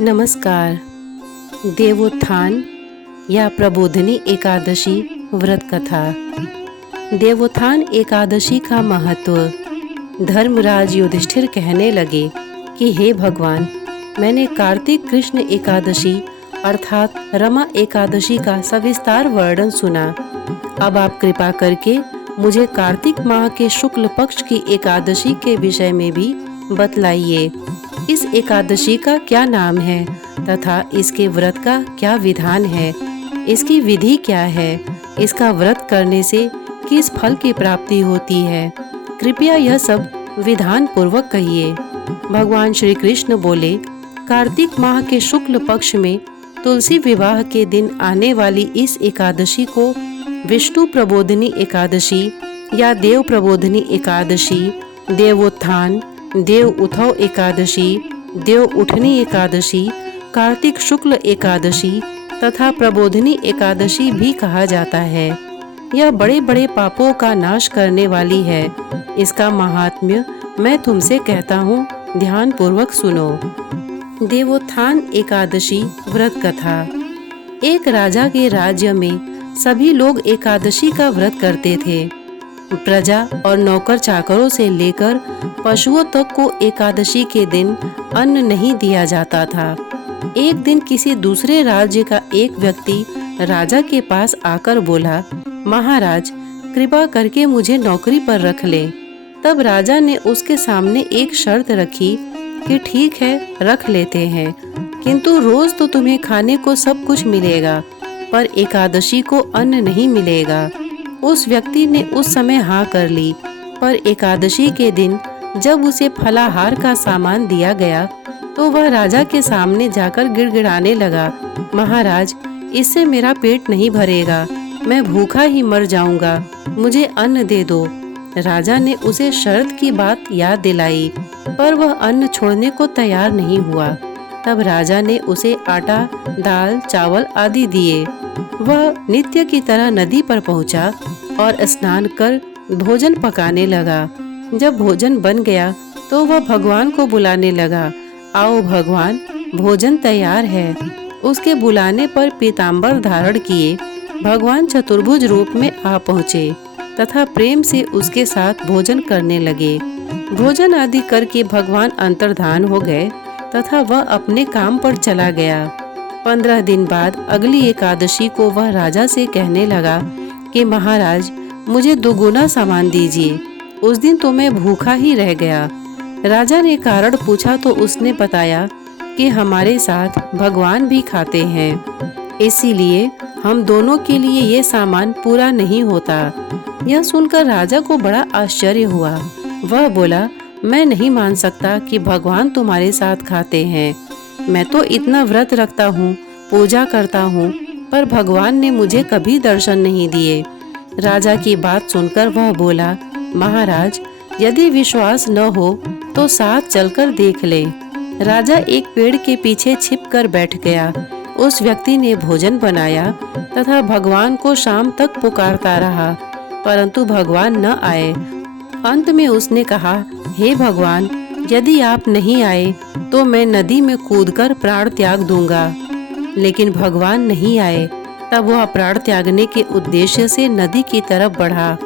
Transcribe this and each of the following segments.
नमस्कार। देवोत्थान या प्रबोधिनी एकादशी व्रत कथा। देवोत्थान एकादशी का महत्व। धर्मराज युधिष्ठिर कहने लगे कि हे भगवान, मैंने कार्तिक कृष्ण एकादशी अर्थात रमा एकादशी का सविस्तार वर्णन सुना। अब आप कृपा करके मुझे कार्तिक माह के शुक्ल पक्ष की एकादशी के विषय में भी बतलाइए। इस एकादशी का क्या नाम है तथा इसके व्रत का क्या विधान है, इसकी विधि क्या है, इसका व्रत करने से किस फल की प्राप्ति होती है, कृपया यह सब विधान पूर्वक कहिए। भगवान श्री कृष्ण बोले, कार्तिक माह के शुक्ल पक्ष में तुलसी विवाह के दिन आने वाली इस एकादशी को विष्णु प्रबोधिनी एकादशी या देव प्रबोधिनी एकादशी, देवोत्थान, देव उठव एकादशी, देव उठनी एकादशी, कार्तिक शुक्ल एकादशी तथा प्रबोधिनी एकादशी भी कहा जाता है। यह बड़े बड़े पापों का नाश करने वाली है। इसका महात्म्य मैं तुमसे कहता हूँ, ध्यान पूर्वक सुनो। देवोत्थान एकादशी व्रत कथा। एक राजा के राज्य में सभी लोग एकादशी का व्रत करते थे। प्रजा और नौकर चाकरों से लेकर पशुओं तक को एकादशी के दिन अन्न नहीं दिया जाता था। एक दिन किसी दूसरे राज्य का एक व्यक्ति राजा के पास आकर बोला, महाराज, कृपा करके मुझे नौकरी पर रख ले। तब राजा ने उसके सामने एक शर्त रखी कि ठीक है, रख लेते हैं, किंतु रोज तो तुम्हें खाने को सब कुछ मिलेगा, पर एकादशी को अन्न नहीं मिलेगा। उस व्यक्ति ने उस समय हाँ कर ली, पर एकादशी के दिन जब उसे फलाहार का सामान दिया गया तो वह राजा के सामने जाकर गिड़गिड़ाने लगा, महाराज, इससे मेरा पेट नहीं भरेगा, मैं भूखा ही मर जाऊंगा, मुझे अन्न दे दो। राजा ने उसे शर्त की बात याद दिलाई, पर वह अन्न छोड़ने को तैयार नहीं हुआ। तब राजा ने उसे आटा, दाल, चावल आदि दिए। वह नित्य की तरह नदी पर पहुंचा और स्नान कर भोजन पकाने लगा। जब भोजन बन गया तो वह भगवान को बुलाने लगा, आओ भगवान, भोजन तैयार है। उसके बुलाने पर पीताम्बर धारण किए भगवान चतुर्भुज रूप में आ पहुँचे तथा प्रेम से उसके साथ भोजन करने लगे। भोजन आदि करके भगवान अंतर्धान हो गए तथा वह अपने काम पर चला गया। 15 दिन बाद अगली एकादशी को वह राजा से कहने लगा कि महाराज, मुझे दुगुना सामान दीजिए। उस दिन तो मैं भूखा ही रह गया। राजा ने कारण पूछा तो उसने बताया कि हमारे साथ भगवान भी खाते हैं, इसीलिए हम दोनों के लिए ये सामान पूरा नहीं होता। यह सुनकर राजा को बड़ा आश्चर्य हुआ। वह बोला, मैं नहीं मान सकता कि भगवान तुम्हारे साथ खाते हैं। मैं तो इतना व्रत रखता हूँ, पूजा करता हूँ, पर भगवान ने मुझे कभी दर्शन नहीं दिए। राजा की बात सुनकर वह बोला, महाराज, यदि विश्वास न हो तो साथ चलकर देख ले। राजा एक पेड़ के पीछे छिपकर बैठ गया। उस व्यक्ति ने भोजन बनाया तथा भगवान को शाम तक पुकारता रहा, परंतु भगवान न आए। अंत में उसने कहा, हे भगवान, यदि आप नहीं आए तो मैं नदी में कूदकर प्राण त्याग दूंगा। लेकिन भगवान नहीं आए। तब वह प्राण त्यागने के उद्देश्य से नदी की तरफ बढ़ा।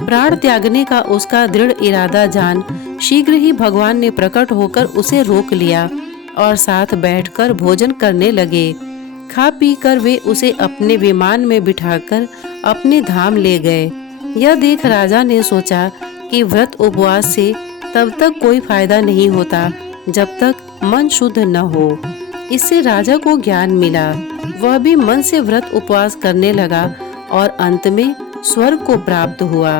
प्राण त्यागने का उसका दृढ़ इरादा जान शीघ्र ही भगवान ने प्रकट होकर उसे रोक लिया और साथ बैठकर भोजन करने लगे। खा पी कर वे उसे अपने विमान में बिठाकर अपने धाम ले गए। यह देख राजा ने सोचा कि व्रत उपवास से तब तक कोई फायदा नहीं होता जब तक मन शुद्ध न हो। इससे राजा को ज्ञान मिला। वह भी मन से व्रत उपवास करने लगा और अंत में स्वर्ग को प्राप्त हुआ।